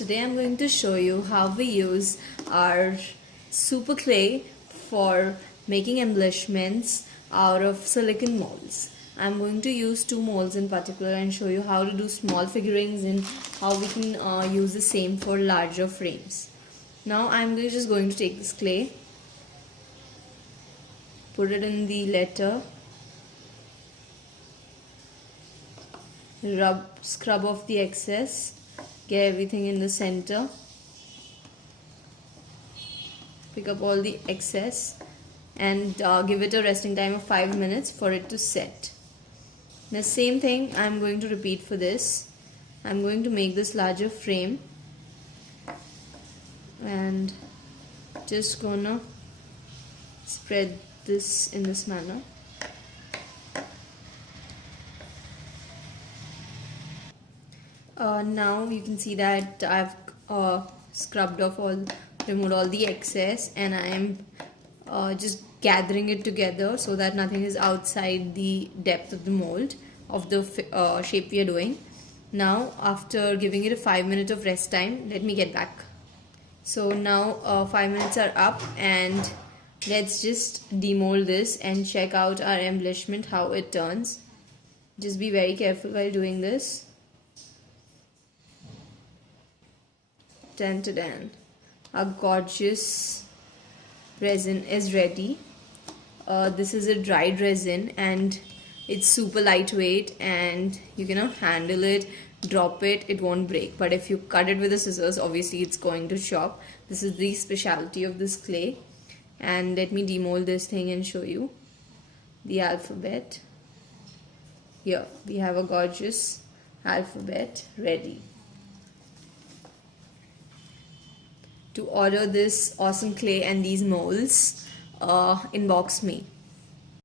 Today I'm going to show you how we use our super clay for making embellishments out of silicone molds. I'm going to use two molds in particular and show you how to do small figurines and how we can use the same for larger frames. Now I'm just going to take this clay, put it in the letter, scrub off the excess, get everything in the center, pick up all the excess and give it a resting time of 5 minutes for it to set. The same thing I'm going to repeat for this. I'm going to make this larger frame and just gonna spread this in this manner. Now you can see that I've removed all the excess, and I am just gathering it together so that nothing is outside the depth of the mold of the shape we are doing. Now after giving it a 5 minutes of rest time, let me get back. So now 5 minutes are up, and let's just demold this and check out our embellishment, how it turns. Just be very careful while doing this. Dun. Our gorgeous resin is ready. This is a dried resin and it's super lightweight and you cannot handle it, drop it, it won't break. But if you cut it with the scissors, obviously it's going to chop. This is the specialty of this clay. And let me demold this thing and show you the alphabet. Here we have a gorgeous alphabet ready. To order this awesome clay and these molds, inbox me.